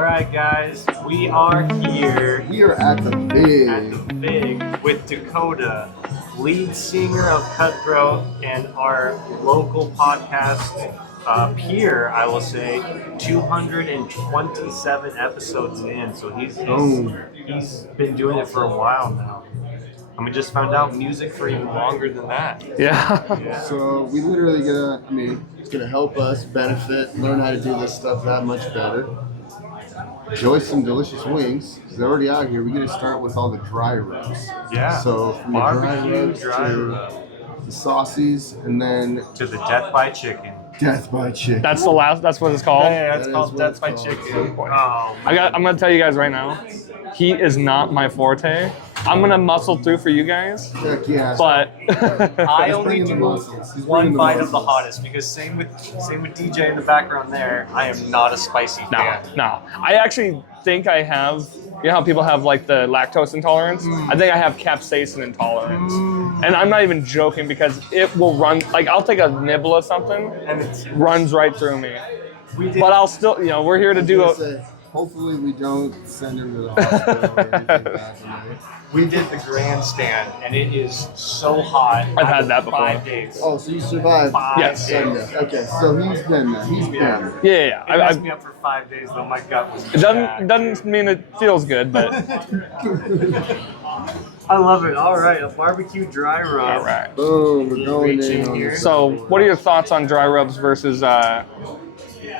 All right, guys, we are here. We are at the Big with Dakota, lead singer of Cutthroat and our local podcast peer, I will say, 227 episodes in. So he's been doing it for a while now. And we just found out music for even longer than that. Yeah. So we literally it's gonna help us benefit, learn how to do this stuff that much better. Enjoy some delicious wings. They're already out here. We're gonna start with all the dry rubs. Yeah. So from Barbecue dry to rub. the saucies, and then To the Death by Chicken. death by chicken. That's the last. That's what it's called. Yeah, it's That called is what Death it's by called. Chicken. Oh, I'm gonna tell you guys right now. He is not my forte. I'm gonna muscle through for you guys, Heck yeah. but I He's only bringing the do muscles. He's one bringing the bite of the muscles. hottest because same with DJ in the background there. I am not a spicy fan. no. I actually think I have. You know how people have like the lactose intolerance? I think I have capsaicin intolerance, and I'm not even joking because it will run. Like I'll take a nibble of something, And it's runs right through me. we did. But I'll still, we're here to do. Hopefully we don't send him to the hospital or anything bad tonight. We did the grandstand, and it is so hot. I've had that before. 5 days. Oh, so you survived? 5 Yes. days. Okay, so he's been there. He's been Yeah. there. Yeah. It messed me up for 5 days, though. My gut was It bad. doesn't mean it feels good, but I love it. All right, a barbecue dry rub. all right. Boom, we're going Reaching in on here. this. So, what are your thoughts on dry rubs versus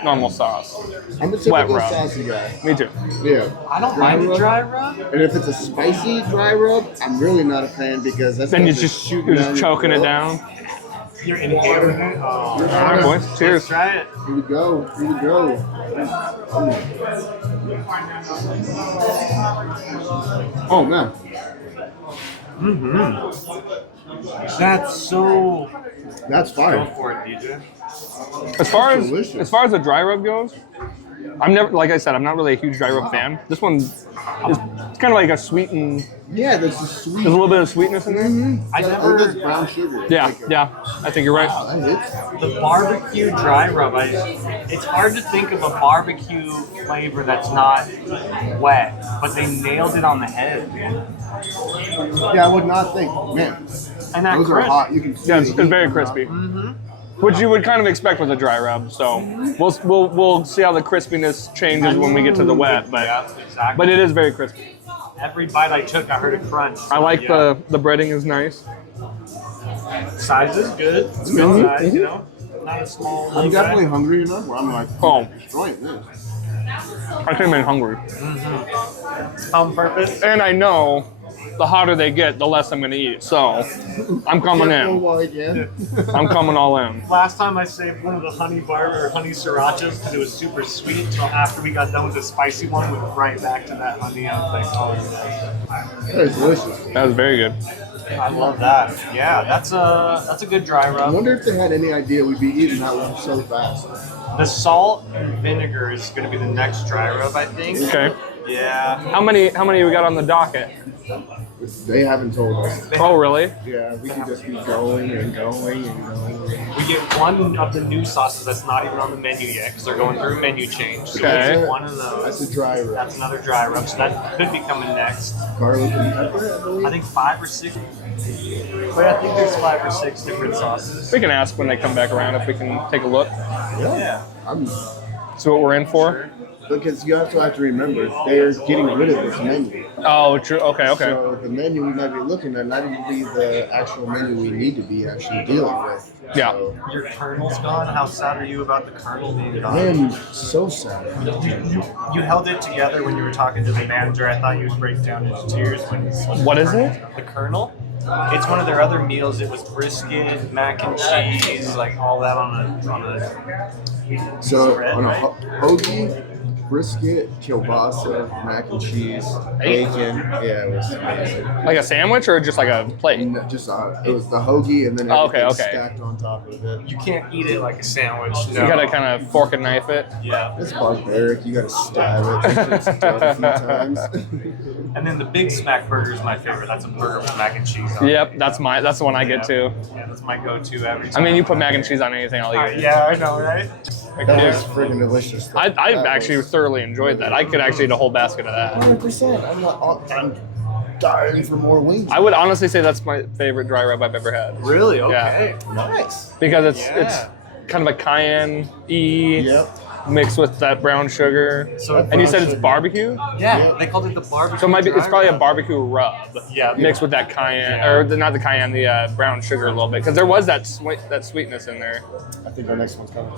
normal sauce? I'm a wet typical rub? saucy guy. Me too. Yeah. I don't mind a rub. dry rub. And if it's a spicy dry rub, I'm really not a fan because that's Then not you're just choking it down. You're inhaling it. Oh. All right, boys. Cheers. Let's try it. Here we go. Here we go. Oh man. That's so. That's Go fire. for it, DJ. As far Delicious. as the dry rub goes, I'm never, like I said, I'm not really a huge dry rub fan. This one is it's kind of like a sweetened. Yeah, that's a sweet. There's a little bit of sweetness in there. I never- that's brown sugar. Yeah. I think you're right. Wow, that hits. The barbecue dry rub. It's hard to think of a barbecue flavor that's not wet, but they nailed it on the head, man. Yeah, I would not think. Man, And that those are crisp. hot. You can see Yeah, the it's heat very come out. crispy. Which you would kind of expect with a dry rub. So we'll see how the crispiness changes when we get to the wet, Yeah, but exactly. it is very crispy. Every bite I took, I heard a crunch. I like Yeah. the breading is nice. size is good. It's a good size, you know. Not a small. I'm little definitely guy. hungry enough where I'm like, Oh. destroying this. I came in hungry. On purpose. And I know the hotter they get, the less I'm going to eat. So I'm coming Can't go in. while I can. I'm coming all in. Last time I saved one of the honey srirachas because it was super sweet. So after we got done with the spicy one, we went right back to that honey. I was like, oh yes. That is delicious. That was very good. I love that. Yeah, that's a good dry I rub. wonder if they had any idea we'd be eating that one so fast. The salt and vinegar is going to be the next dry rub, I think. Okay. Yeah. How many we got on the docket? They haven't told us. Oh, really? Yeah, we can just be going and going and going. We get one of the new sauces that's not even on the menu yet because they're going through a menu change. So Okay. we get one of those. That's a dry rub. That's another dry rub. So that could be coming next. Garlic and pepper, I believe. I think 5 or 6. But I think there's 5 or 6 different sauces. We can ask when they come back around if we can take a look, Yeah. I'm, see what we're in for. because you have to remember, they're getting rid of this menu. Oh, true. Okay. So the menu we might be looking at might even be the actual menu we need to be actually dealing with. Yeah. So, Your kernel's gone. How sad are you about the kernel being I gone? am so sad. You held it together when you were talking to the manager. I thought you'd break down into tears when. What is it? The kernel. It's one of their other meals. It was brisket, mac and cheese, like all that on a So spread, on a right? hoagie, brisket, kielbasa, mac and cheese, bacon. Yeah, it was amazing. Like a sandwich or just like a plate? And just it was the hoagie and then Oh, everything okay. stacked on top of it. You can't eat it like a sandwich. No. You gotta kind of fork and knife it. Yeah. It's barbaric. You gotta stab it. It's done a few times. And then the Big Smack burger is my favorite. That's a burger with mac and cheese on it. Yep, that's the one I get too. Yeah, that's my go-to every I time. mean, you put mac and cheese on anything, I'll eat it. Yeah, I know, right? That was freaking delicious. I That actually was- thoroughly enjoyed that. I could actually eat a whole basket of that. 100%. I'm dying for more wings. I would honestly say that's my favorite dry rub I've ever had. Really? Okay. Nice. Because it's Yeah. kind of a cayenne-y Yep. mixed with that brown sugar. So And you said it's barbecue? yeah, Yep. they called it the barbecue. So it's dry probably a rub. barbecue rub. Yeah. Mixed with that cayenne, Yeah. or not the cayenne, the brown sugar a little bit. Because there was that sweetness in there. I think our next one's coming.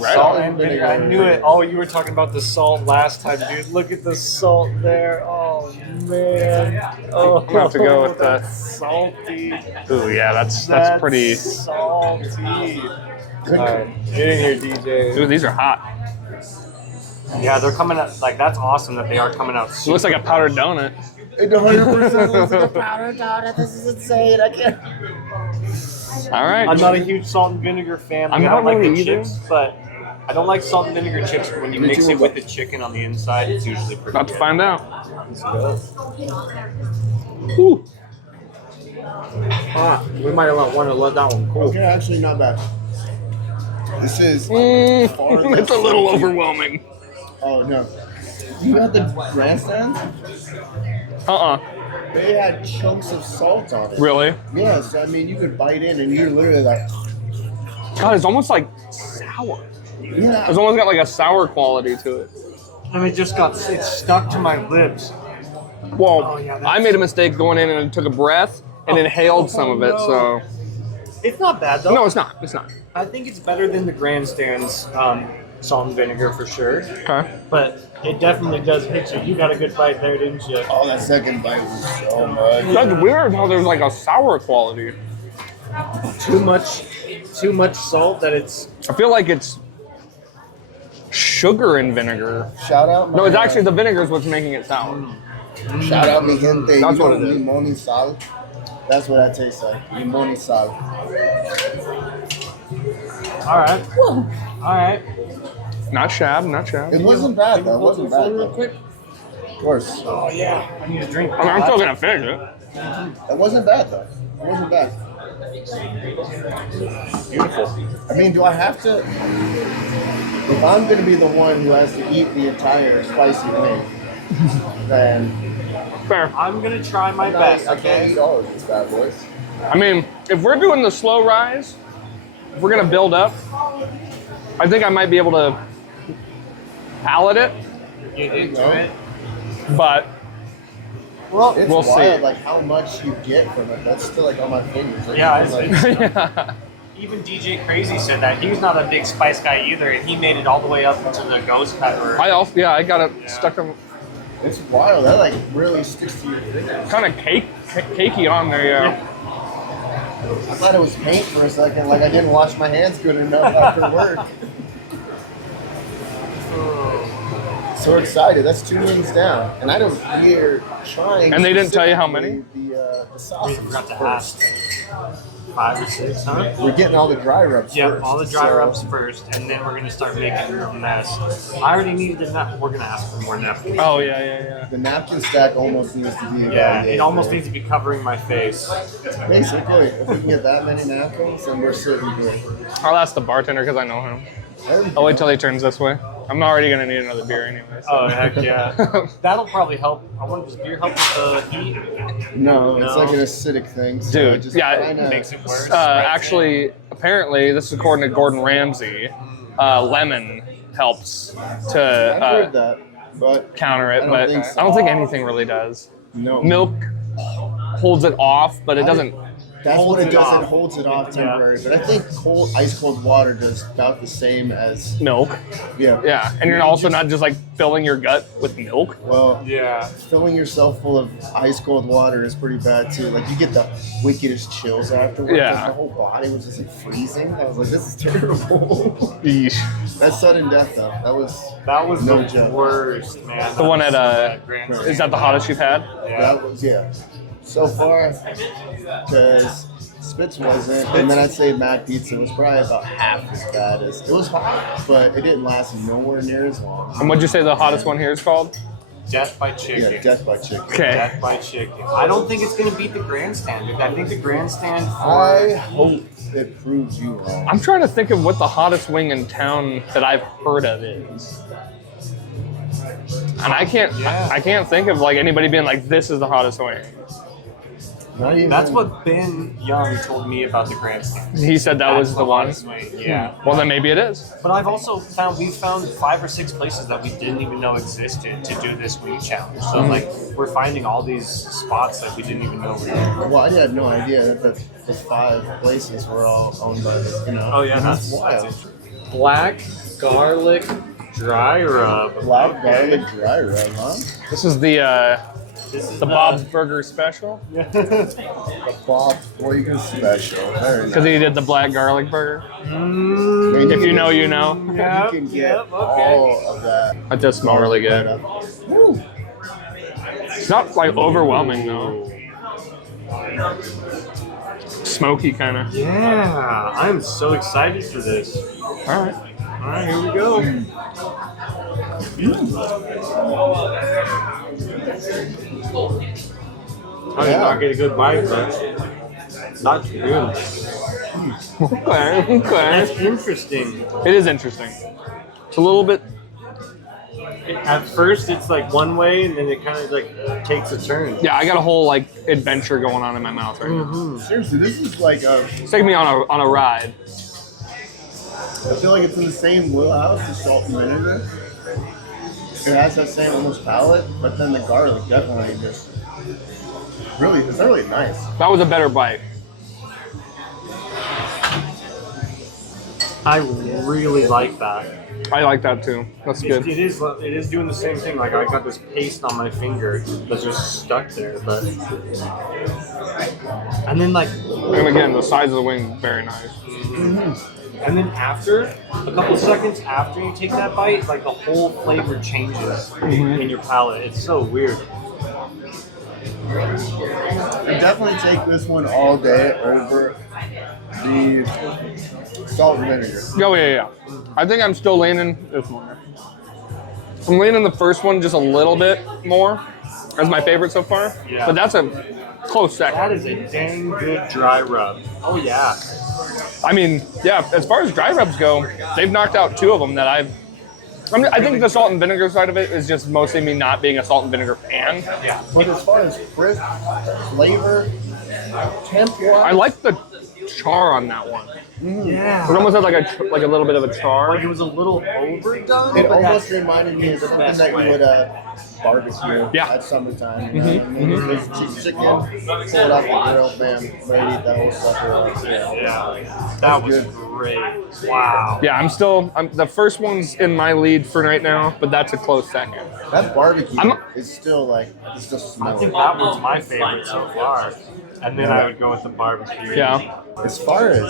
Right Salt on. and vinegar. I knew it. Oh, you were talking about the salt last time, dude. Look at the salt there. Oh man. Oh, I'm gonna have to go with the- that's salty. Ooh, yeah, that's pretty. salty. Good. All right, get in here, DJ. Ooh, these are hot. Yeah, they're coming out. Like that's awesome that they are coming out. It looks like a powdered donut. It 100% looks like a powder donut. This is insane. I can't. All right. I'm not a huge salt and vinegar fan. Like, I'm I don't not like really the either. chips, but I don't like salt and vinegar chips. But when you Me mix too. it with the chicken on the inside, it's usually pretty About to good. find out. Let's go. Ooh. We might want to let that one cool. Okay, actually not bad. This is. It's a little overwhelming. Oh no. You got the grandstands? They had chunks of salt on it. Really? Yes, I mean you could bite in and you're literally like, God, it's almost like sour. yeah. It's almost got like a sour quality to it. And it's stuck to my lips. Well, Oh, yeah, that's- I made a mistake going in and took a breath and inhaled some of it. no. So It's not bad though. no, it's not. It's not. I think it's better than the grandstands salt and vinegar for sure. Okay. But it definitely does hit you. You got a good bite there, didn't you? Oh, that second bite was so much. That's weird how there's like a sour quality. Too much salt that it's. I feel like it's sugar and vinegar. Shout out. No, it's my- actually the vinegar is what's making it sour. Shout out mi gente. That's You what know it is. Limon y sal. That's what that tastes like. Limon y sal. All right. All right. Not shab, not shab. It wasn't bad though. It wasn't bad. real Though. quick. Of course. Oh yeah. I need a drink. I mean, I'm still gonna finish it. It wasn't bad though. It wasn't bad. Beautiful. I mean, do I have to? If I'm gonna be the one who has to eat the entire spicy wing, then Fair. I'm gonna try my best. I can't eat all of these bad boys. I mean, if we're doing the slow rise, if we're gonna build up, I think I might be able to palate it, Get into No. it. but Well, It's We'll wild, see. like how much you get from it. That's still like on my fingers. Like, Yeah, it's like, yeah. even DJ Crazy said that he was not a big spice guy either, and he made it all the way up into the ghost pepper. I got it Yeah. stuck on, it's wild. That like really sticks to your fingers. kind of cakey on there, yeah. I thought it was paint for a second. Like I didn't wash my hands good enough after work. So excited. That's 2 wings down, and I don't hear trying. And they didn't tell you how many? The We sauce. forgot to ask. 5 or 6, huh? We're getting all the dry rubs Yep, first. all the dry so- rubs first, and then we're gonna start making a mess. I already needed the nap. We're gonna ask for more napkins. Oh yeah. The napkin stack almost needs to be. Yeah, evaluated. it almost needs to be covering my face. Basically, if we can get that many napkins, then we're sitting good. I'll ask the bartender because I know him. I'll wait till he turns this way. I'm already gonna need another beer anyway. So. Oh heck yeah, that'll probably help. I wonder does beer help with the heat? No, it's No. like an acidic thing. So Dude, it just yeah, it kinda, Makes it worse. Actually, apparently, this is according to Gordon Ramsay. Lemon helps I've to heard that, but counter it, I don't but think so. I don't think anything really does. no. Milk holds it off, but it doesn't. That's holds what it it does. off. It holds it off Yeah. temporary. But I think ice cold water does about the same as Milk. yeah. Yeah, and you're also not just like filling your gut with milk. Well, Yeah. filling yourself full of ice cold water is pretty bad too. Like you get the wickedest chills afterwards. Yeah. Like, the whole body was just like freezing. I was like, this is terrible. Yeesh. That's sudden death though. That was No the joke. worst, man. The one That at was so bad, Grand is that the hottest you've had? Yeah. That was So far, because Spitz wasn't, and then I'd say Mad Pizza was probably about half as bad as it was hot, but it didn't last nowhere near as long. And what'd you say the hottest one here is called? Death by Chicken. Yeah, Death by Chicken. Okay. Death by Chicken. I don't think it's gonna beat the Grandstand. I think the Grandstand. I hope it proves you wrong. I'm trying to think of what the hottest wing in town that I've heard of is. And I can't think of like anybody being like, this is the hottest wing. Not even, That's what Ben Young told me about the Grandstand. He said that was the one. hottest wing, yeah. Well, then maybe it is. But I've also we've found 5 or 6 places that we didn't even know existed to do this wing challenge. So like we're finding all these spots that we didn't even know were there. Well, I had no idea that the 5 places were all owned by this, you know. Oh yeah, that's wild. interesting. Black garlic dry rub. Black garlic dry rub, huh? This is the This is Bob's Burger special The Bob's Burger special. Very because nice. he did the black garlic burger. And If you know, you know. you can get all of that. That does smell really good. Woo. It's not like overwhelming though. Smoky kind of. Yeah, I'm so excited for this. All right. All right, here we go. I did not get a good bite, but not too good. Okay. That's Okay. interesting. It is interesting. It's a little bit. At first, it's like one way, and then it kind of like takes a turn. Yeah, I got a whole like adventure going on in my mouth right now. Seriously, this is like It's taking me on a ride. I feel like it's in the same wheelhouse as salt and vinegar. It has that same almost palate, but then the garlic definitely just it's really nice. That was a better bite. I really like that. I like that too. That's good. It is doing the same thing. Like I got this paste on my finger that's just stuck there, but and then like And again, the size of the wing, very nice. and then after a couple seconds after you take that bite, like the whole flavor changes in your palate. It's so weird. I definitely take this one all day over the salt and vinegar. Oh yeah. I think I'm still leaning this one. I'm leaning the first one just a little bit more as my favorite so far. Yeah. But that's a close That second. is a dang good dry rub. Oh yeah. I mean, yeah, as far as dry rubs go, they've knocked out 2 of them that I think the salt and vinegar side of it is just mostly me not being a salt and vinegar fan. Yeah. But as far as crisp, flavor, temp I like the char on that one. Yeah. It almost had like a little bit of a char. Like it was a little overdone. It but almost that's reminded me of the something best that way. you would barbecue Yeah. at summertime. You know? Chicken, pull it off the grill, bam, ready to eat that whole sucker. Yeah, that was good. great. Wow. Yeah, I'm the first one's in my lead for right now, but that's a close second. That barbecue I'm- is still like, it's still I smelling. think that one's my favorite so far. And then I would go with the barbecue. Yeah. As far as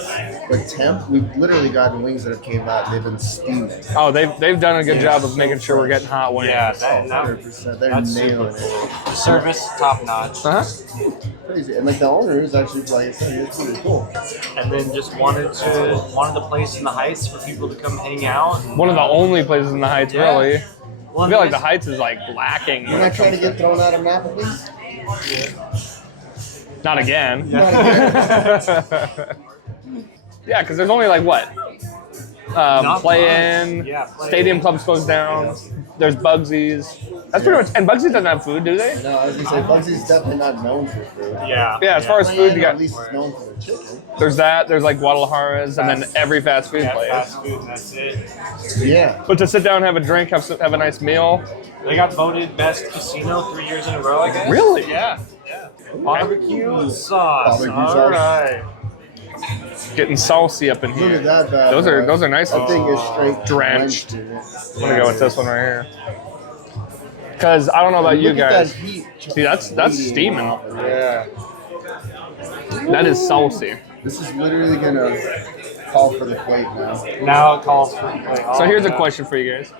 the temp, we've literally gotten wings that have came out and they've been steaming. Oh, they've done a good job of making sure we're getting hot wings. Yeah, Oh, that 100%. They're that's nailing super it. cool. The service, top notch. Uh-huh. Crazy. And like the owner is actually like, it's pretty cool. And then just wanted the place in the Heights for people to come hang out. And, One of the only places in the Heights, Yeah. really. well, I feel like the nice- Heights is like lacking. You're not trying to get thrown out of Applebee's? Not again. Yeah. Yeah, because there's only like what? Not Play-in, much. Yeah, play-in. Stadium Club's closed down. There's Bugsy's. That's pretty much. And Bugsy's doesn't have food, do they? No, I was gonna say Bugsy's definitely not known for food. Yeah. Yeah, as far as food, you At got. least it's known for the chicken. There's that. There's like Guadalajara's, and then every fast food Yeah, place. fast food, and that's it. Yeah. But to sit down, have a drink, have a nice meal. They got voted best casino 3 years in a row, I guess. Really? Yeah. Yeah. Barbecue sauce. Barbecue All sauce. right. Getting saucy up in Look here. at that bad Those boy. are nice. That thing is straight Drenched. dude. I'm gonna go with this one right here. Cause I don't know about you Look at guys. that heat. See, that's steaming. Yeah. That is saucy. This is literally gonna call for the plate now. Now it calls for. So here's a question for you guys.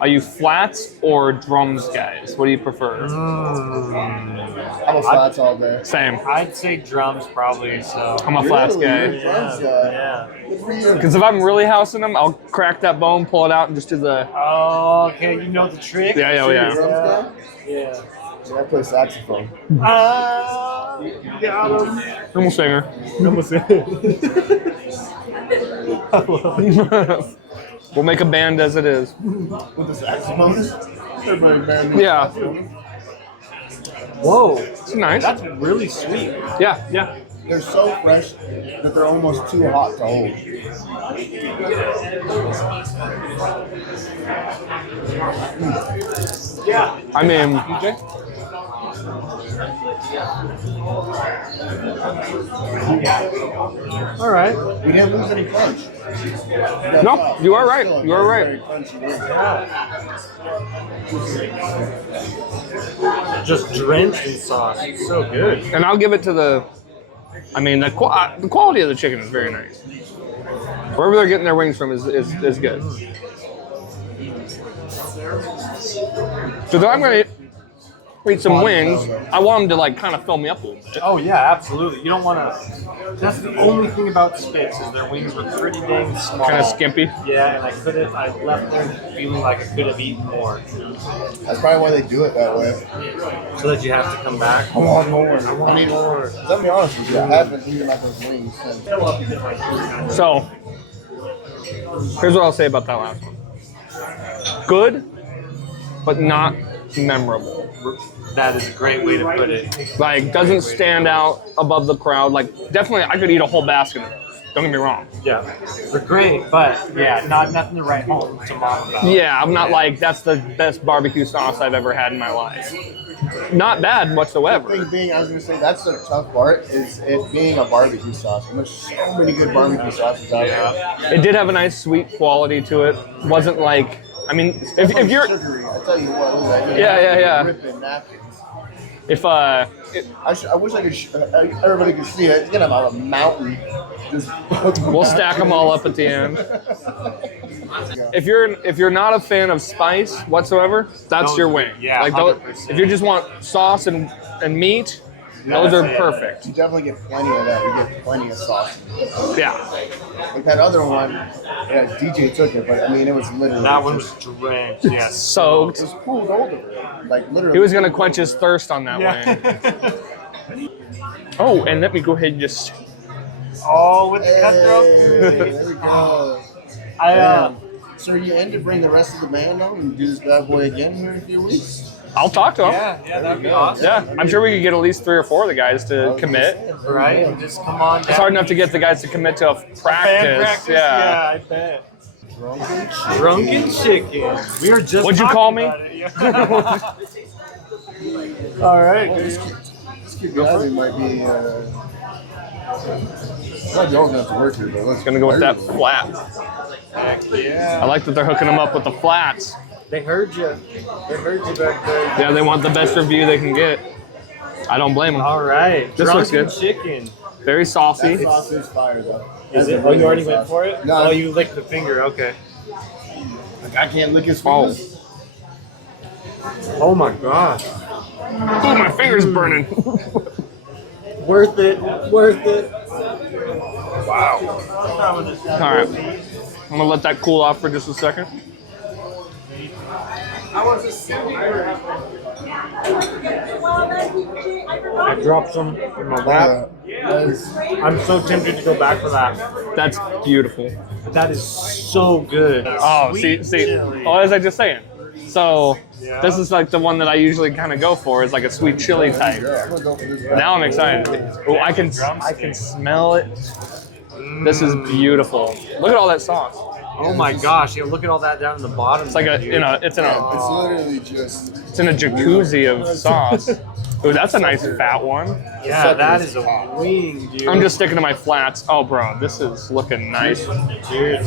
Are you flats or drums guys? What do you prefer? I'm a flats all day. Same. I'd say drums probably. So I'm a flats Really? guy. You're a drums guy. yeah. Good for you. Because if I'm really housing them, I'll crack that bone, pull it out, and just do the. Oh, okay. You know the trick. Yeah, yeah, You're a yeah. drums guy? Yeah. Yeah, I play saxophone. Got him. I'm a singer. We'll make a band as it is. With the saxophone? Everybody band. Yeah. Whoa. It's nice. That's really sweet. Yeah, yeah. They're so fresh that they're almost too hot to hold. Yeah. I mean, All right. We didn't lose any crunch. no, you are right. You are Very right. crunchy wing. Just drenched in sauce. It's so good. And I'll give it to the. I mean, the quality of the chicken is very nice. Wherever they're getting their wings from is good. So if I'm gonna eat some wings, I want them to like kind of fill me up a little bit. Oh yeah, absolutely. You don't want to. That's the only thing about Spitz is their wings were pretty dang small. Kind of skimpy. Yeah, and I left there feeling like I could have eaten more, That's probably why they do it that way. so that you have to come back. I want more. I want more. Let me be honest with you, I haven't eaten like those wings since. So here's what I'll say about that last one. Good, but not memorable. That is a great way to put it. Like, doesn't stand out above the crowd. Like, definitely, I could eat a whole basket of those. Don't get me wrong. Yeah, they're great, but yeah, nothing to write home to mom about. Yeah, I'm not like, that's the best barbecue sauce I've ever had in my life. Not bad whatsoever. The thing being, I was gonna say that's the tough part is it being a barbecue sauce. And there's so many good barbecue sauces out there. It did have a nice sweet quality to it. Wasn't like, I mean, if you're, Sugary, I tell you what, look at that. Yeah. Ripping napkins. if I wish I could. Everybody could see it. It's gonna have a mountain. Just we'll stack them all up at the end. If you're not a fan of spice whatsoever, that's Those your are- wing. yeah, like those, 100%. if you just want sauce and meat, those are perfect. You definitely get plenty of that. You get plenty of sauce. Yeah. Like that other one, yeah, DJ took it, but I mean, it was literally. That one was just- drenched. Yeah. Soaked. It was cooled over. Like literally. He was gonna quench his thirst on that wing. Oh, and let me go ahead and just. Oh, with the Hey, cutthroat. there we go. So are you in to bring the rest of the band on and do this bad boy again here in a few weeks? I'll talk to him. Yeah, that'd be awesome. Yeah, I'm sure we could get at least 3 or 4 of the guys to commit. Right? And just come on down. It's hard enough to get the guys to commit to a Band practice. Yeah, I bet. Drunken chicken. We were just. What'd you talking call me? about it. Yeah. All right, dude. This kid Gabby might be. Not y'all gonna have to work here, but let's Gonna go with that flat. Heck yeah. I like that they're hooking them up with the flats. They heard you. They heard you back there. Yeah, they want the best review they can get. I don't blame them. All right. This looks Drunken good. chicken. Very saucy. That sauce is fire though. Is it? That's a Oh, you really already good went sauce. for it? No. Oh, you licked the finger. Okay. Like, I can't lick his Oh. fingers. Oh my gosh. Ooh, my finger's burning. Worth it. Worth it. Wow. All right. I'm gonna let that cool off for just a second. I dropped some in my lap. I'm so tempted to go back for that. That's beautiful. That is so good. Oh, Sweet see. chili. Oh, as I just saying. So Yeah. this is like the one that I usually kind of go for. Is like a sweet chili type. Yeah, I'm gonna go for this bad Now I'm boy. excited. Oh, I can smell it. This is beautiful. Look at all that sauce. Oh my gosh! Yeah, look at all that down in the bottom. It's like it's in a It's literally just. it's in a jacuzzi of sauce. Ooh, that's a nice fat one. Yeah, that is a wing, dude. I'm just sticking to my flats. Oh, bro, this is looking nice. Cheers.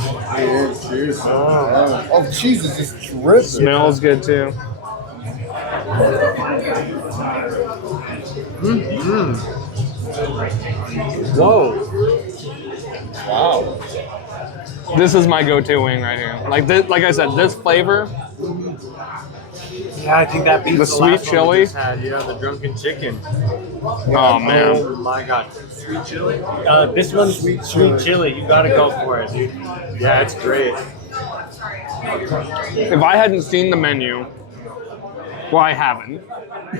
Cheers. Oh, cheese is just dripping. Smells good too. Whoa. Wow. This is my go-to wing right here. Like this, like I said, this flavor Yeah, I think that beats The the sweet last one we chili? just had. Yeah, the drunken chicken. Oh man. Oh my god. Sweet chili? This one's sweet chili. You gotta go for it, dude. Yeah, it's great. If I hadn't seen the menu, well, I haven't.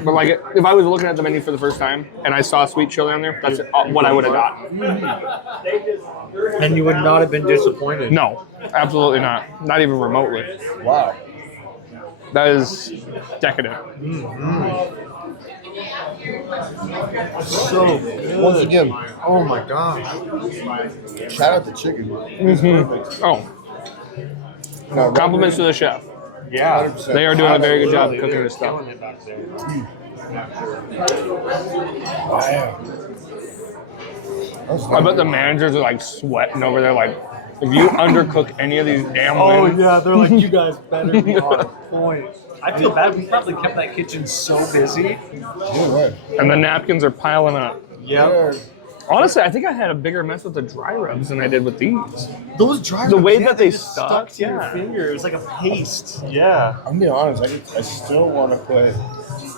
But like, if I was looking at the menu for the first time and I saw sweet chili on there, that's what I would have gotten. And you would not have been disappointed. No, absolutely not. Not even remotely. Wow. That is decadent. So good. Once again, Oh my gosh. shout out to chicken. Oh, No, compliments to the chef. Yeah. 100%. They are doing a very good job Really, cooking they're this stuff. killing it back there. I bet the managers are like sweating over there, like, if you undercook any of these damn wings. Yeah, they're like, you guys better be on point. I feel bad. We probably kept that kitchen so busy. Either way. And the napkins are piling up. Yep. Honestly, I think I had a bigger mess with the dry rubs than I did with these. Those dry The rubs, way yeah, that they just stuck, to your yeah. finger. It was like a paste. Yeah. I'm being honest, I still want to put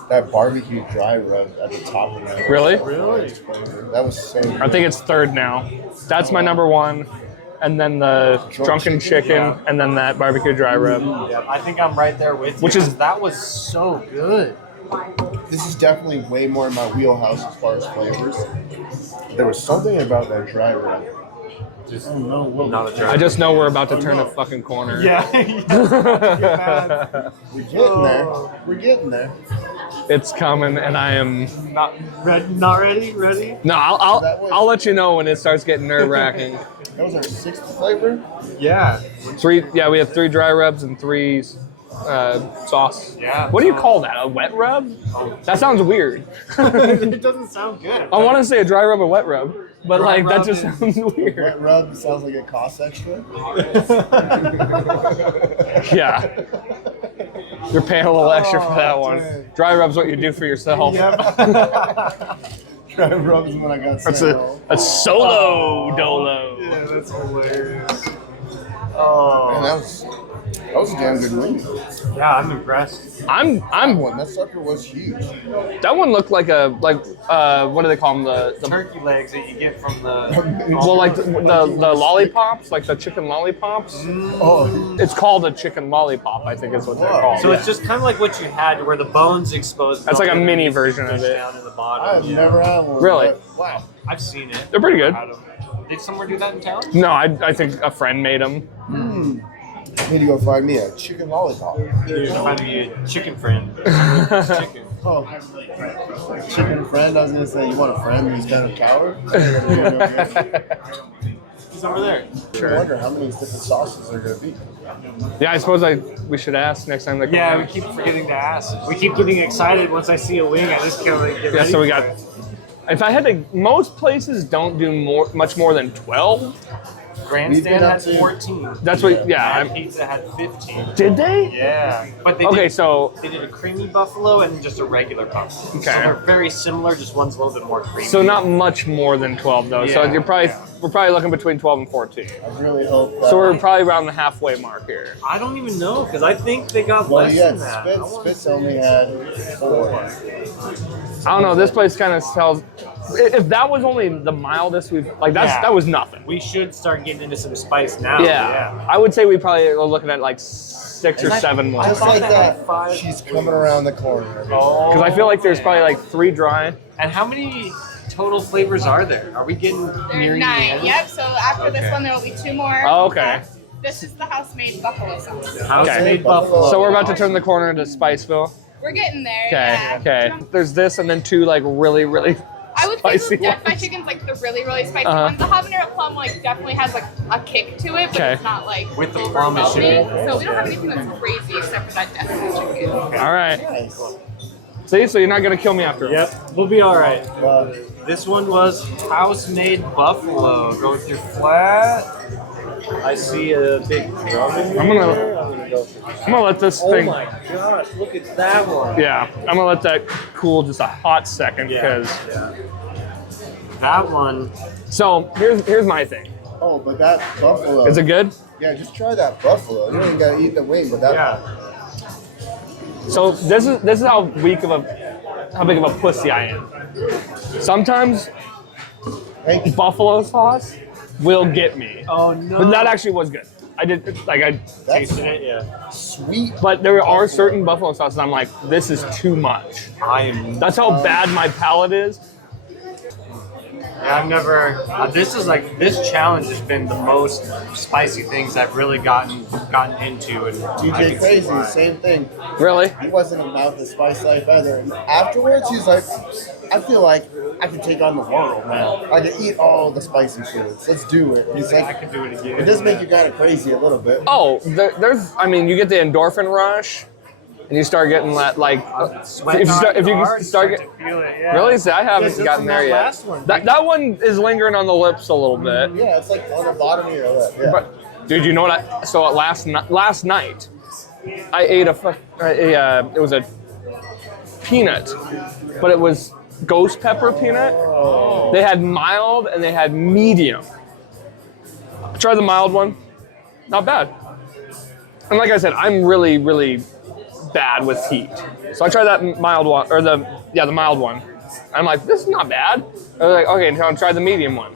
that barbecue dry rub at the top of it. Really? Really? That was so good. I think it's third now. That's my number one. And then the drunken chicken, Yeah. and then that barbecue dry rub. Yeah, I think I'm right there with you. Which is- 'cause that was so good. This is definitely way more in my wheelhouse as far as flavors. There was something about that dry rub. Just not a dry. I just know we're about to turn a fucking corner. Yeah. We're getting there. We're getting there. It's coming, and I am. Not ready. Not ready. Ready? No, I'll let you know when it starts getting nerve wracking. That was our 6th flavor. Yeah. We have 3 dry rubs and 3 sauce. Yeah. What do you call that? A wet rub? That sounds weird. It doesn't sound good. I want to say a dry rub or wet rub, but Dry like that rub just is- sounds weird. Wet rub sounds like it costs extra. Yeah. You're paying a little extra for that one. dang. Dry rub's what you do for yourself. Dry rub is when I got That's sent a home. solo dolo. Yeah, that's hilarious. Man, Oh. that was a damn good wing. Yeah, I'm impressed. I'm That sucker was huge. that one looked like what do they call them, the Turkey legs that you get from the. well, like the lollipops, like the chicken lollipops. Oh, It's called a chicken lollipop, I think is what they're Whoa. called. So it's just kind of like what you had, where the bones exposed. That's like a milk mini and version of pushed it. down to the I bottom. have never had one. Really? but wow. I've seen it. They're pretty good. Did somewhere do that in town? No, I think a friend made them. I need to go find me a chicken lollipop. You're find me a chicken friend. Chicken. Oh, chicken friend. I was gonna say, you want a friend who's kind of coward? He's over there. I wonder how many different sauces are gonna be. Yeah, I suppose we should ask next time they come. Yeah, we out. keep forgetting to ask. We keep getting excited once I see a wing. I just can't really get Yeah, ready so we for got. it. If I had to, most places don't do much more than 12. Grandstand had up to- 14. That's what. Yeah. Mad Pizza had 15. Did they? Yeah. But they Okay, did, so they did a creamy buffalo and just a regular buffalo. Okay. So they're very similar, just one's a little bit more creamy. not much more than 12 though. So Yeah, we're probably looking between 12 and 14. I really hope that. So we're probably around the halfway mark here. I don't even know, because I think they got well, less yeah, than that. Spitz only had 4. I don't know. This place kind of sells. If that was only the mildest we've that was nothing. We should start getting into some spice now. Yeah. I would say we probably are looking at like 6 or 7 more. I Just thought like they had that, 5 she's coming around the corner. Oh, Because I feel like there's probably like 3 dry. And how many total flavors are there? Are we getting near There's the 9. end? Yep. So after this one, there will be 2 more. Oh, okay. This is the house-made buffalo sauce. House-made Okay. buffalo. So we're about to turn the corner into Spiceville. We're getting there. Okay. Yeah. Okay. There's this, and then 2 like really, really. I would say Spicy the death by ones. chicken's like the really, really spicy Uh-huh. one. The habanero plum like definitely has like a kick to it, but Okay. it's not like With the plum, it should be overwhelming. So we don't have anything that's crazy except for that death by chicken. All right. Nice. See, so you're not gonna kill me after all. Yep, we'll be all right. Well, This one was house-made buffalo. Go with your flat. I see a big drum in I'm gonna- there. I'm gonna go for I'm gonna let this Oh thing. my gosh, look at that one. Yeah, I'm gonna let that cool just a hot second Yeah. because. That one. So here's my thing. oh, but that buffalo. Is it good? Yeah, just try that buffalo. You don't even gotta eat the wing, but that. Yeah. So this is how big of a pussy I am. Sometimes Thank you. buffalo sauce will get me. Oh no. But that actually was good. I That's tasted it, yeah. sweet. but there are certain buffalo sauces I'm like, this is too much. That's how bad my palate is. Yeah, I've never. This challenge has been the most spicy things I've really gotten into. And I DJ can see Crazy, why. same thing. Really? He wasn't about the spice life either. And afterwards, he's like, I feel like I can take on the world now. I can eat all the spicy foods. Let's do it. He's I like, can do it again. it does make you kind of crazy a little bit. Oh, you get the endorphin rush, and you start getting that Sweating if you hard, start to feel it. Yeah. really, see, I haven't just gotten from there that yet. last one. That one is lingering on the lips a little bit. Yeah, it's like on the bottom of your lip. Yeah. But dude, you know what? So last night, I ate it was a peanut, but it was ghost pepper peanut. Oh. They had mild and they had medium. Try the mild one, not bad. And like I said, I'm really, really bad with heat. So I tried that mild one, or the mild one. I'm like, this is not bad. I was like, okay, now try the medium one.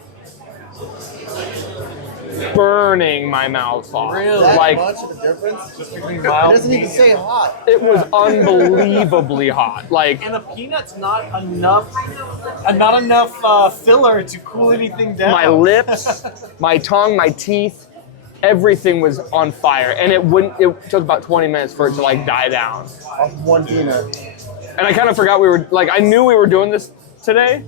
Burning my mouth off. Really? That Like, much of a difference? Just between It mild doesn't even say hot. it was unbelievably hot. Like, And the peanut's not enough filler to cool anything down. my lips, my tongue, my teeth, everything was on fire. And it took about 20 minutes for it to like die down. Off one peanut. And I kind of forgot I knew we were doing this today,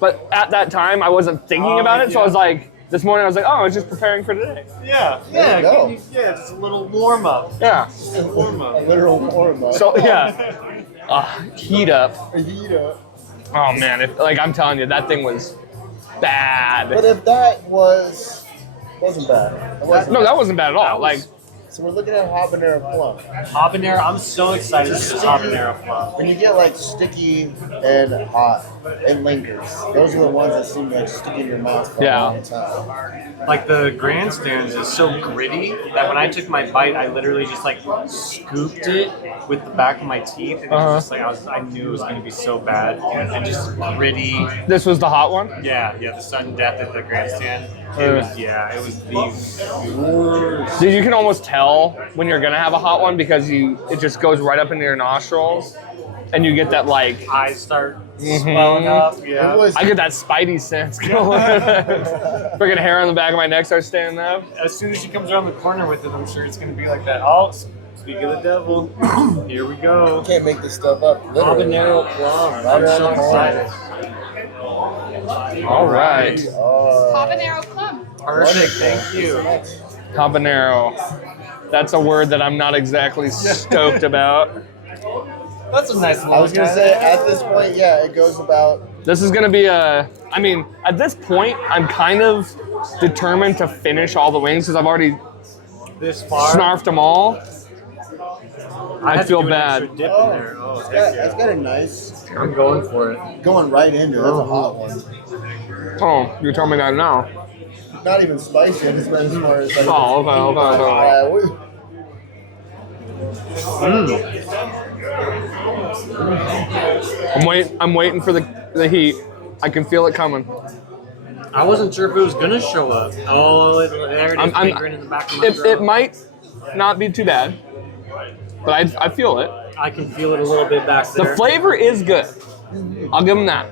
but at that time I wasn't thinking about it. So I was like, this morning I was like, oh, I was just preparing for today. Yeah, There you go. just a little warm up. Yeah. Warm A up. literal warm up. So yeah, heat up. Heat up. Oh man, I'm telling you, that thing was bad. But if that wasn't bad. It wasn't No, bad. that wasn't bad at all. Like, So we're looking at habanero plum. Habanero, I'm so excited for this habanero plum. When you get like sticky and hot, it lingers. Those are the ones that seem like stick in your mouth for Yeah. a long time. Like the grandstands is so gritty that when I took my bite, I literally just like scooped it with the back of my teeth, and it was just like I knew it was gonna be so bad and just gritty. this was the hot one. Yeah, the sudden death at the grandstand. It was the worst. Dude, you can almost tell when you're gonna have a hot one because it just goes right up into your nostrils, and you get that like Eyes start swelling up. Yeah. It was I get that spidey sense going. Freaking hair on the back of my neck starts standing up. As soon as she comes around the corner with it, I'm sure it's gonna be like that. Oh, speak of the devil. Here we go. can't make this stuff up. Literally. Habanero plum. Right I'm around so the corner. excited. All right, Habanero club. Perfect. Thank you. habanero. That's a word that I'm not exactly stoked about. That's a nice one. I was gonna say at this point, yeah, it goes about. This is gonna be at this point, I'm kind of determined to finish all the wings because I've already this far. snarfed them all. I had to feel do an bad. extra dip in there. Oh, It's heck got, yeah. it's got a nice I'm going for it. going right into it. That's a hot one. Oh, you're telling me that now. Not even spicy. I just went as far as like. Oh, okay. I'm waiting for the heat. I can feel it coming. I wasn't sure if it was gonna show up. Oh, there it is, lingering in the back of my throat. It might not be too bad, but I feel it. I can feel it a little bit back The there. flavor is good. I'll give them that.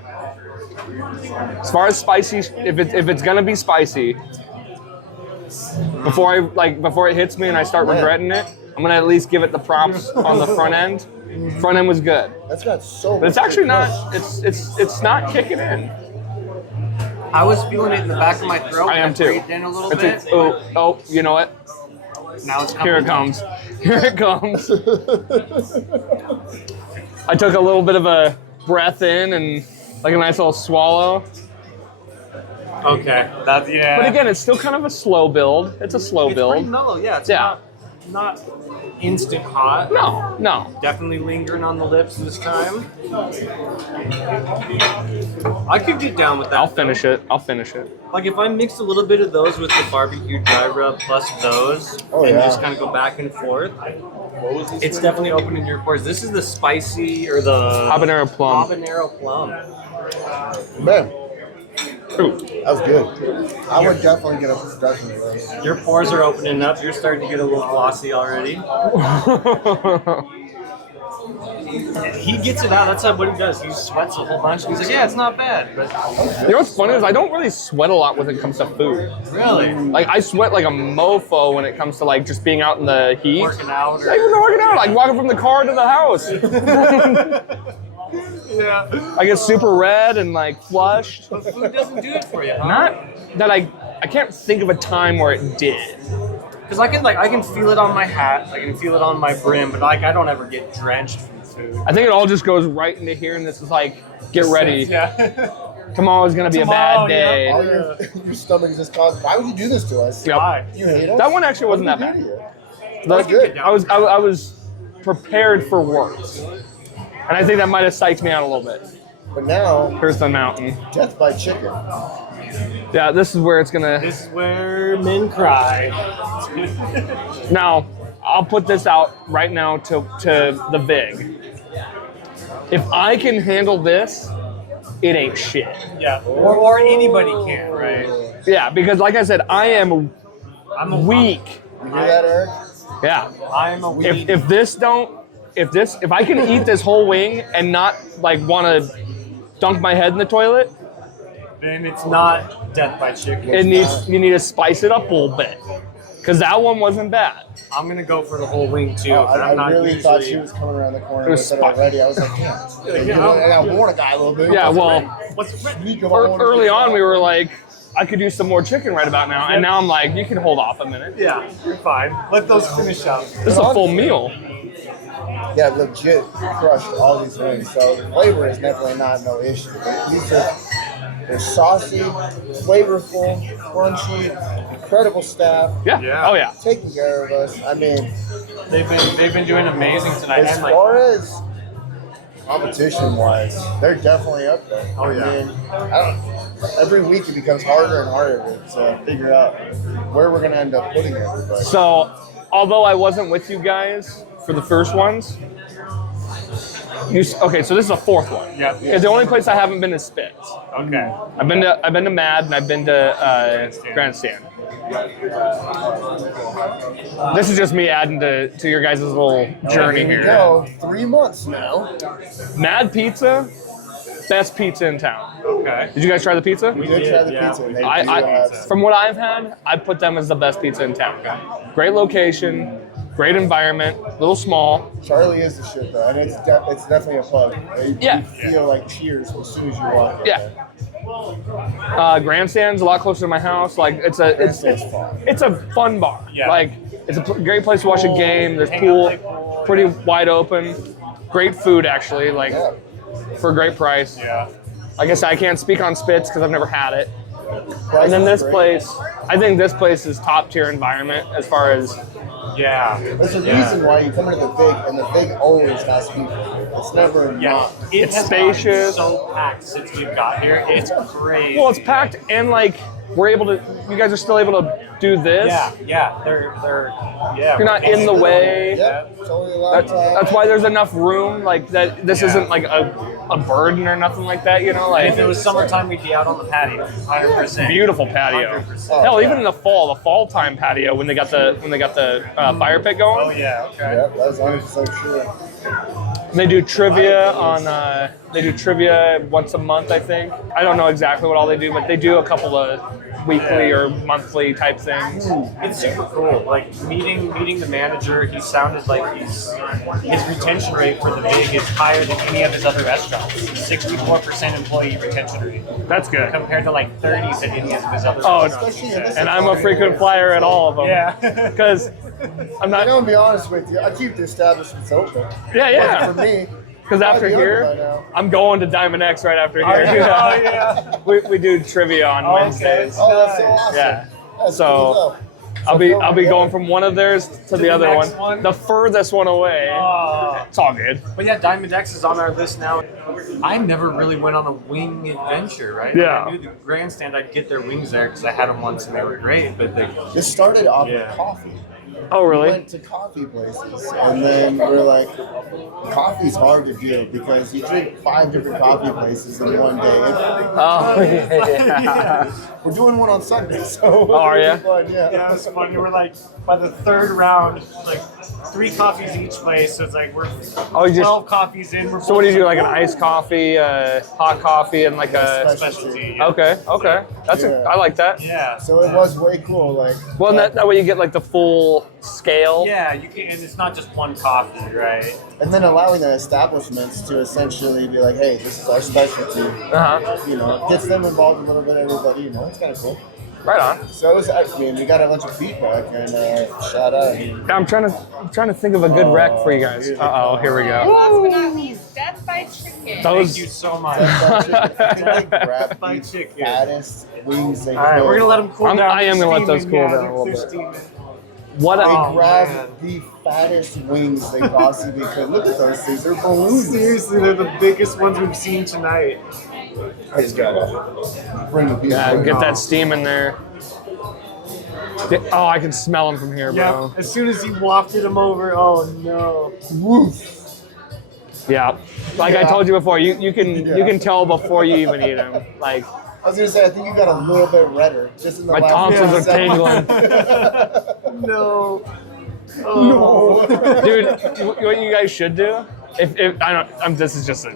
As far as spicy, if it's gonna be spicy, before it hits me and I start regretting it, I'm gonna at least give it the props on the front end. Front end was good, That's got so much. but it's actually good not. crust. It's not kicking in. I was feeling it in the back of my throat. I am too. Breathed in a little bit. Oh, you know what? Now it's coming. Here it comes. Here it comes. I took a little bit of a breath in and like a nice little swallow. Okay, that's yeah. But again, it's still kind of a slow build. It's a slow it's pretty build. mellow. Yeah, it's Yeah. not instant hot. No. Definitely lingering on the lips this time. I could get down with that. I'll finish it. Like if I mix a little bit of those with the barbecue dry rub plus those, Oh, and yeah. just kind of go back and forth, It's definitely opening your pores. This is the spicy or the Habanero plum. Habanero plum. Man, Ooh. that was good. I would definitely get a dozen of those. Your pores are opening up. You're starting to get a little glossy already. He gets it out. That's what he does. He sweats a whole bunch. He's like, yeah, it's not bad. But You know what's funny is I don't really sweat a lot when it comes to food. really, Like I sweat like a mofo when it comes to like just being out in the heat. working out. Not even working out, like walking from the car to the house. Yeah. I get super red and like flushed. But food doesn't do it for you, huh? Not that I can't think of a time where it did. Because I can feel it on my hat. I can feel it on my brim. But like I don't ever get drenched from food. I think it all just goes right into here, and this is like, get ready. Yeah. Tomorrow's gonna be a Tomorrow, bad day. All your stomach just caused. Why would you do this to us? Yep. Why? You hate us? That one actually wasn't that What bad. did we do to you? That was good. I was prepared for worse, and I think that might have psyched me out a little bit. But now, Here's the mountain. death by chicken. Yeah, this is where it's gonna. This is where men cry. Now, I'll put this out right now to the VIG. If I can handle this, it ain't shit. Yeah. Or anybody can, right? Yeah, because like I said, I am I'm a weak. You hear that, Eric? Yeah. I'm a weed. If I can eat this whole wing and not like want to dunk my head in the toilet, then it's not death by chicken. you need to spice it up a little bit. Cause that one wasn't bad. I'm gonna go for the whole wing too. but I I'm not really usually. thought she was coming around the corner It was with it spot- already. I was like, damn. I gotta warn a guy a little bit. Yeah, well, What's Sneak him on. early on we were like, I could use some more chicken right about now, and now I'm like, you can hold off a minute. Yeah, you're fine. Let those finish up. This is a full meal. Yeah, legit crushed all these wings. So the flavor is definitely not no issue. But they're saucy, flavorful, crunchy, incredible staff, Yeah. Yeah. Oh yeah. taking care of us. I mean, They've been doing amazing tonight. as And like, far as competition wise, they're definitely up there. Oh, yeah. I mean, every week it becomes harder and harder to figure out where we're gonna end up putting everybody. So, although I wasn't with you guys for the first ones, okay, so this is the fourth one. Yeah. Because the only place I haven't been is Spitz. okay. I've been to Mad and I've been to Grandstand. This is just me adding to your guys' little journey Here we here. go. 3 months now. Mad Pizza, best pizza in town. Okay. Did you guys try the pizza? We did try the Yeah. pizza. And they do I, have from what I've had, I put them as the best pizza in town. Great location, great environment, little small. Charlie is the shit though, and it's definitely a plug. Yeah. You feel like cheers as soon as you walk in Yeah. there. Grandstand's a lot closer to my house. Like Grandstand's fun. it's a fun bar. Yeah. Like it's a great place to watch a game. There's Hang pool, out, play pool. pretty wide open. Great food actually, like Yeah. for a great price. Yeah. Like I said, I can't speak on Spitz because I've never had it. Price And then is this great. place, I think this place is top tier environment as far as Yeah. There's a Yeah. reason why you come into the Vig, and the Vig always has people. It's never Yeah. not. It It's has spacious. gotten so packed since we've got here. It's crazy. well, it's packed and like we're able to. You guys are still able to do this. Yeah. They're yeah. You're not in the way. Yeah, totally allowed That's why there's enough room. Like that. This Yeah. isn't like a burden or nothing like that. You know, And like if it was summertime, we'd be out on the patio. 100%. beautiful patio. 100%. Hell, yeah. even in the fall time patio when they got the fire pit going. Oh yeah. Okay. Yep, that's 100% true. They do trivia on. They do trivia once a month, I think. I don't know exactly what all they do, but they do a couple of weekly or monthly type things. It's super cool. Like meeting the manager, he sounded like his retention rate for the Vig is higher than any of his other restaurants. 64% employee retention rate That's good. compared to like 30s at any of his other Oh, restaurants. Especially in this And I'm a frequent flyer at all of them. Yeah. Because I'm I'm not. gonna be honest with you. I keep the establishments open. Yeah, For yeah. me, Because after I'd be open here, by now. I'm going to Diamond X right after Oh, here. yeah. we do trivia on Okay. Wednesdays. Oh, that's so awesome. Yeah. That's So, cool to know. I'll be going from one of theirs to the the other next one, one? the furthest one away. Oh. It's all good. But yeah, Diamond X is on our list now. I never really went on a wing adventure, right? Yeah. I knew the Grandstand, I'd get their wings there because I had them once and they were great. But This started off Yeah. with coffee. Oh, We really? went to coffee places, and then we're like, coffee's hard to do because you drink 5 different coffee places in one day. Oh, yeah. We're doing one on Sunday, so Oh, are ya? fun, yeah. Yeah, it's funny. We're like by the third round, like 3 coffees each place. So it's like we're Oh, you just- 12 coffees in. We're So what do you do? Like an iced coffee, hot coffee, and like a. specialty? Yeah. Okay. That's I like that. Yeah. So it was way cool. Like, Well, that way you get like the full scale. Yeah, you can, and it's not just one coffee, right? and then allowing the establishments to essentially be like, hey, this is our specialty. You know, gets them involved a little bit. Everybody, you know, it's kind of cool. Right on. So it was, I mean, we got a bunch of feedback, and shout out. Yeah, I'm trying to think of a good rec for you guys. Uh oh, here we go. Last but not least, Death by Chicken. Those- Thank you so much. Grab Fried the chicken. fattest wings they All right, could. we're gonna let them cool down. I am gonna let those Steaming, cool down a they're little bit. steaming. What They a Oh, grabbed man. the fattest wings they possibly could. Look at those things. They're balloons. Seriously, they're the biggest ones we've seen tonight. I just gotta bring the people. yeah, in. get that steam in there. Oh, I can smell them from here, Yeah. bro. As soon as he wafted them over, oh no. Woof. Yeah. Like I Yeah. told you before, you can tell before you even eat them. Like I was gonna say, I think you got a little bit redder just in the my last tonsils are seconds. tingling. No. No. Dude, what you guys should do? If I don't, this is just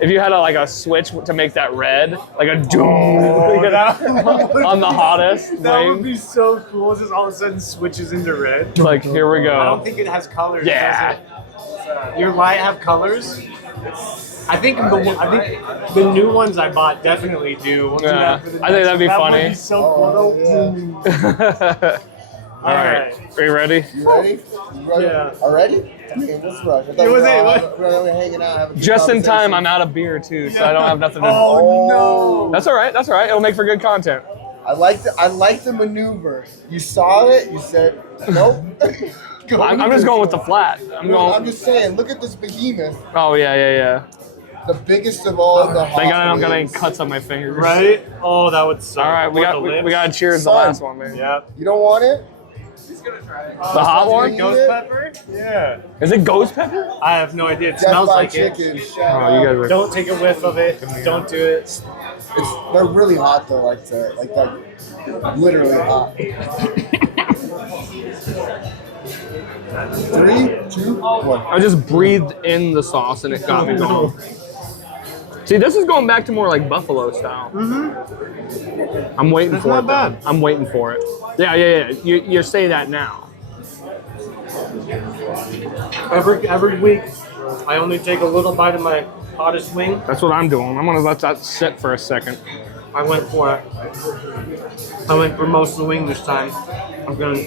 if you had a switch to make that red, like a doom on the hottest That would wing. be so cool. It just all of a sudden switches into red. Like here we I don't go. think it has colors. Yeah. does it? Your light have colors? I think the new ones I bought definitely do. We'll do Yeah. that for the I think that'd be that funny. Would be so cool. yeah. All right. Are you ready? You ready? You ready? Yeah. Already? I mean, what's the rush? I thought It was we it, were what? all- we're hanging out, having a good Just in time, conversation. I'm out of beer too, so I don't have nothing to. Oh no! That's all right. That's all right. It'll make for good content. I like the maneuver. You saw it. You said nope. Go I'm just going with the flat. I'm No, I'm going. just saying. Look at this behemoth, Oh yeah. the biggest of all the. Thank God I don't got any wings. cuts on my fingers. Right? Oh, that would suck. All right, we With the got to lips. cheers the Son. last one, man. Yep. You don't want it? The hot one? Ghost pepper? Yeah. Is it ghost pepper? I have no idea. It Death smells by like chicken. it. Shout Oh, you out. guys are. Don't take a whiff of it. Don't do it. They're really hot though, like literally hot. 3, 2, 1. I just breathed in the sauce and it got me going. See, this is going back to more like buffalo style. Mm-hmm. I'm waiting for not it. bad. I'm waiting for it. Yeah. You say that now. Every week, I only take a little bite of my hottest wing. That's what I'm doing. I'm gonna let that sit for a second. I went for it. I went for most of the wing this time. I'm gonna.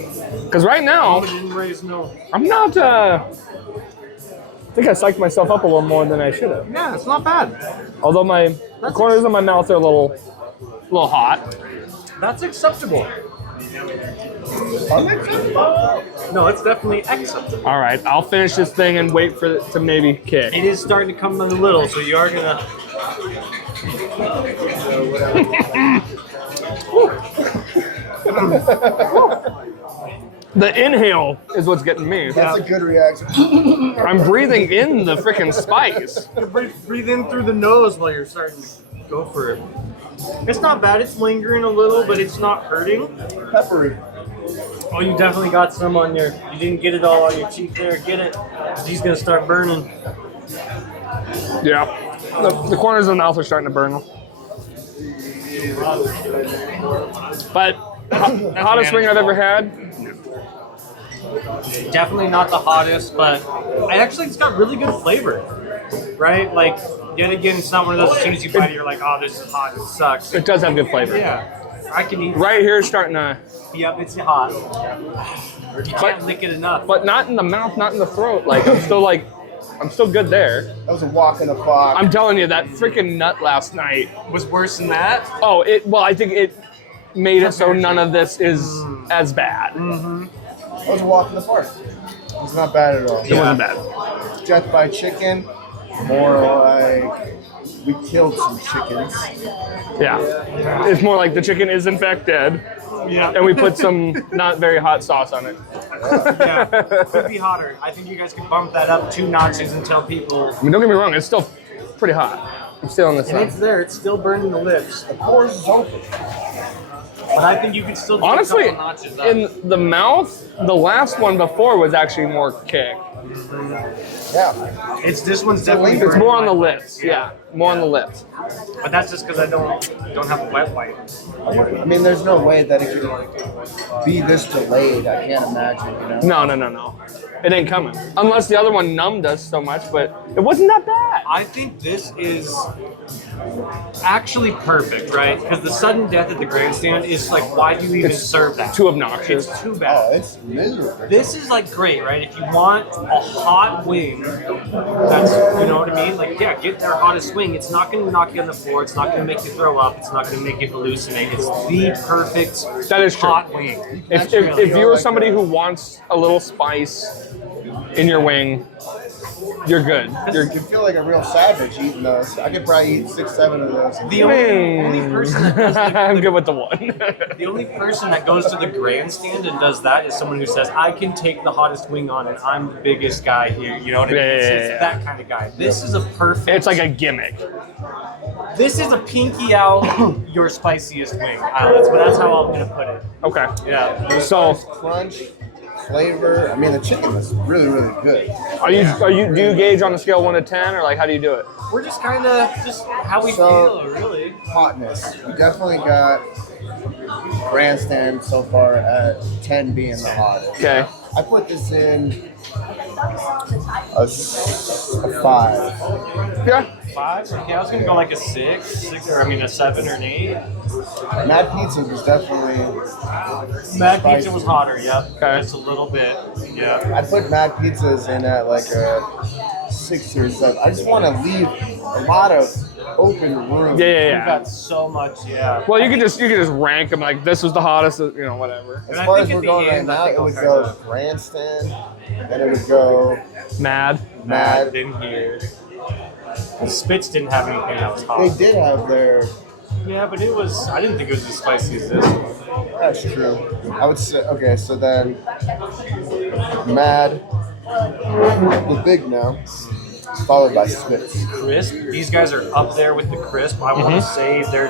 Cause right now, Didn't raise no. I'm not. I think I psyched myself up a little more than I should have. Yeah, it's not bad. Although the corners of my mouth are a little hot. That's acceptable. No, it's definitely acceptable. All right, I'll finish this thing and wait for it to maybe kick. It is starting to come in a little, so you are gonna. The inhale is what's getting me. That's a good reaction. I'm breathing in the freaking spice. Breathe in through the nose while you're starting to go for it. It's not bad. It's lingering a little, but it's not hurting. Peppery. Oh, you definitely got some on your. You didn't get it all on your cheek there. Get it. 'Cause he's gonna start burning. Yeah. The corners of the mouth are starting to burn. But hottest wing I've ever had. Definitely not the hottest, but it's got really good flavor. Right? Like, yet again, it's not one of those. As soon as you bite it, you're like, oh, this is hot. It sucks. It does have good flavor. Yeah. I can eat. Right here is starting to, Yep, it's hot. You can't lick it enough. but not in the mouth, not in the throat. Like I'm still good there. That was a walk in the park. I'm telling you, that freaking nut last night. was worse than that. Oh, I think it made it so none of this is as bad. That was a walk in the park. It was not bad at all. It wasn't bad. Death by chicken, more like we killed some chickens. Yeah. It's more like the chicken is in fact dead, Yeah. and we put some not very hot sauce on it. Yeah, could be hotter. I think you guys could bump that up 2 notches and tell people. I mean, don't get me wrong, it's still pretty hot. I'm still on the And sun. it's there. It's still burning the lips. The pores is open. But I think you could still get Honestly, a couple notches up. in the mouth, the last one before was actually more kick. Yeah. It's this one's definitely. It's burning more on my the lips. lips. Yeah, more on the lips. But that's just because I don't have a wet wipe. I mean, there's no way that it could be this delayed. I can't imagine, you know? No. It ain't coming. Unless the other one numbed us so much, but it wasn't that bad. I think this is actually perfect, right? Because the sudden death at the grandstand is like, why do you even serve that? Too obnoxious. It's too Oh, bad. it's miserable. This is like great, right? If you want a hot wing, that's, you know what I mean? Like, yeah, get their hottest wing. It's not going to knock you on the floor. It's not going to make you throw up. It's not going to make you hallucinate. It's the perfect That is true. hot wing. If you're somebody who wants a little spice in your wing, you're good. You feel like a real savage eating those. I could probably eat 6, 7 of those. The only person that does I'm good with the one. the only person that goes to the grandstand and does that is someone who says, I can take the hottest wing on and I'm the biggest guy here. You know what I mean? It's that kind of guy. This is a perfect. It's like a gimmick. This is a pinky out your spiciest wing, Alex, but that's how I'm gonna put it. Okay. Yeah. So, Crunch, flavor. I mean, the chicken was really, really good. do you gauge on a scale 1 to 10, or like how do you do it? We're just kind of just how we So- feel, really. Hotness. We definitely got grandstand so far at 10 being the hottest. Okay. I put this in a 5. Yeah. 5? Okay, I was gonna go like a 6, or I mean a 7 or an 8. Mad Pizza was definitely. Mad Spicy. Pizza was hotter, yep. Okay. Just a little bit, yeah. I put Mad Pizzas in at like a 6 or 7. I just want to leave a lot of open room. We've Yeah. got so much, yeah. Well, you could just rank them like this was the hottest, whatever. As And I far think as at we're the going right end, I now, think it would we'll go kinda- grandstand, then it would go Mad. Mad. Didn't hear. The Spitz didn't have anything that was hot. They did have their. Yeah, but it was. I didn't think it was as spicy as this one. That's true. I would say okay. So then, Mad, the big now, followed by Spitz. Crisp. These guys are up there with the crisp. I want to say they're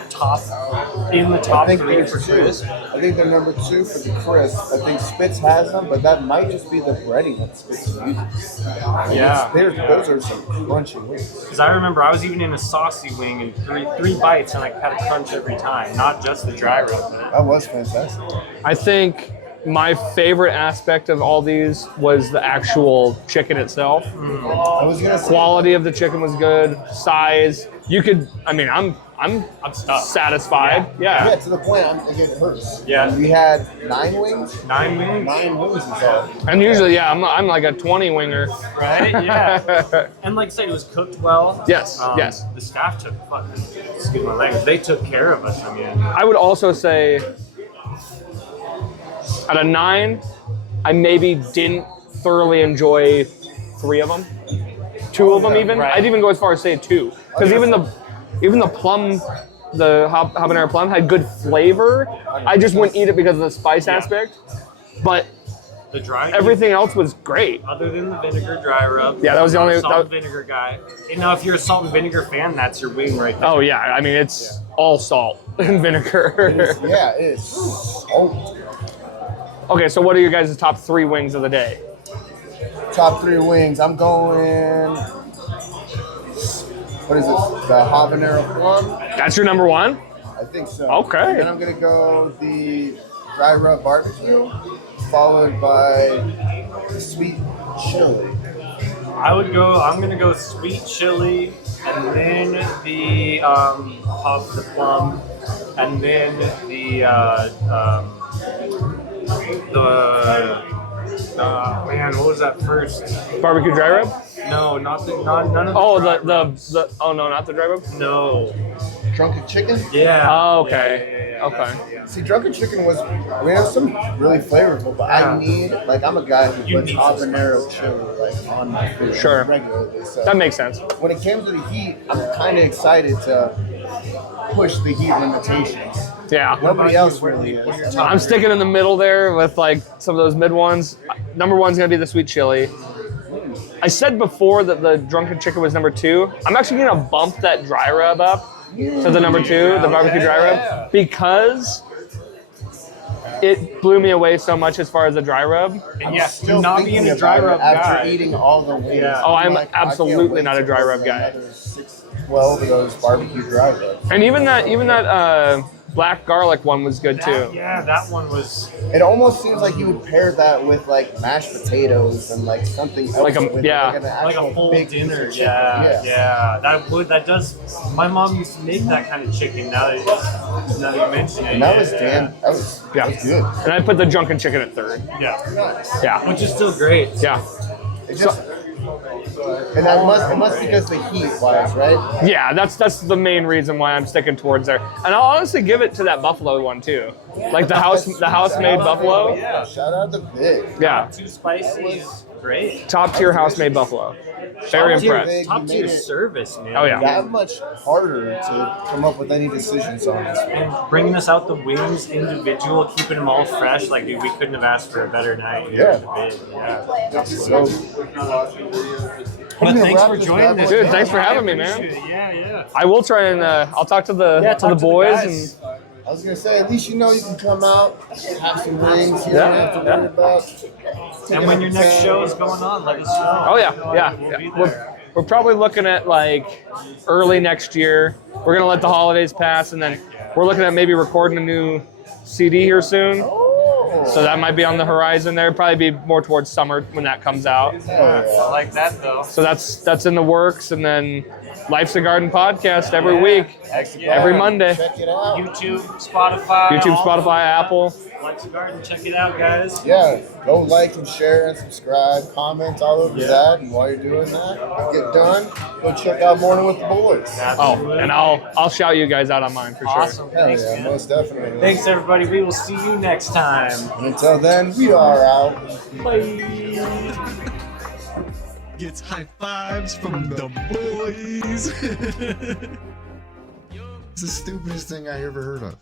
in the I top think 3 they're for 2. crisp. I think they're number 2 for the crisp. I think Spitz has them, but that might just be the breading that Spitz uses. Yeah. Those are some crunchy wings. Because I remember I was even in a saucy wing and three bites and I had a crunch every time, not just the dry rub. That was fantastic. I think my favorite aspect of all these was the actual chicken itself. I was gonna say. Quality of the chicken was good. Size. You could. I mean, I'm I'm stuck. satisfied. Yeah, Yeah. to the point it hurts. Yeah. We had 9 wings. 9 wings, 9 wings is all. And usually, yeah, I'm like a 20 winger. right? Yeah. And like I said, it was cooked well. Yes, yes. The staff took fucking, excuse my language, they took care of us. I mean, I would also say, at a 9, I maybe didn't thoroughly enjoy 3 of them. 2 of them even. Right. I'd even go as far as say 2, because even the plum, the habanero plum had good flavor. I just wouldn't eat it because of the spice aspect. But the dry. everything else was great. Other than the vinegar dry rub. Yeah, that was the only- Salt and vinegar guy. And now, if you're a salt and vinegar fan, that's your wing right there. Oh yeah, I mean it's all salt and vinegar. Yeah, it is salt. Okay, so what are your guys' top 3 wings of the day? Top 3 wings. I'm going. What is this? The habanero plum? That's your number 1? I think so. Okay. And then I'm gonna go the dry rub barbecue, followed by the sweet chili. I'm gonna go sweet chili, and then the the plum, and then the man, what was that first? Barbecue dry rub? No, none of the. Oh, dry the rubs. oh no, not the dry rub. No. Drunken chicken? Yeah. Oh, okay. Yeah, Okay. that's- yeah. See, drunken chicken was, I mean, it was some really flavorful, but I need, like, I'm a guy who You puts need some habanero chili, like, on my food Sure. regularly. So That makes sense. when it came to the heat, I'm kind of excited to push the heat limitations. Yeah. Nobody about else you? Where really what are your is. top I'm three? sticking in the middle there with like some of those mid ones. Number one's gonna be the sweet chili. I said before that the drunken chicken was number 2. I'm actually gonna bump that dry rub up to the number 2, the barbecue dry rub, because it blew me away so much as far as the dry rub. And yeah, Still not thinking being a dry about it rub after guy. eating all the wings. Yeah. Oh, I'm I can't absolutely wait not a to dry order rub guy. another 12 of those barbecue dry rubs. And even that black garlic one was good too. Yeah, that one was. It almost seems like you would pair that with like mashed potatoes and like something else. Like a- with, yeah. an Like a actual full big piece dinner, of chicken. yeah. That does. My mom used to make that kind of chicken. Now that you mention it, And that was yeah. that was good. And I put the drunken chicken at 3rd. Yeah, Yeah. which is still great. Yeah. It just, and it must because the heat wise, right? Yeah, that's the main reason why I'm sticking towards there. And I'll honestly give it to that buffalo one too. Like the house made buffalo. Yeah. Shout out to Big. Yeah. Too spicy is great. Top tier house made buffalo. Very Top tier impressed. Big. Top You tier made it service, man. Oh, yeah. that much harder to come up with any decisions on this. And bringing us out the wings individual, keeping them all fresh. Like, dude, we couldn't have asked for a better night. Yeah. In the bid. Yeah. So, But thanks for wrap this joining bad this. boy Dude, down. thanks for I having me, man. appreciate it. Yeah. I will try and I'll talk to the Yeah, to talk the to the boys guys. and I was gonna say, at least you know you can come out, have some wings. You Yeah, don't have to yeah. worry about. And when your next show is going on, let us know. oh yeah. We'll be We're, there. we're probably looking at like early next year. We're gonna let the holidays pass and then we're looking at maybe recording a new CD here soon. So that might be on the horizon there. Probably be more towards summer when that comes out. I like that though. So that's in the works. And then Life's a Garden podcast every week, every Monday. Check it out. YouTube, Spotify. YouTube, all- Spotify, Apple. Life's a Garden. Check it out, guys. Yeah, go like and share and subscribe, comment all over that. And while you're doing that, get done, go check out Morning with the Boys. Oh, and I'll shout you guys out on mine for sure. Awesome. Hell Thanks, yeah, man. most definitely. Thanks, everybody. We will see you next time. And until then, we are out. Gets high fives from the boys. It's the stupidest thing I ever heard of.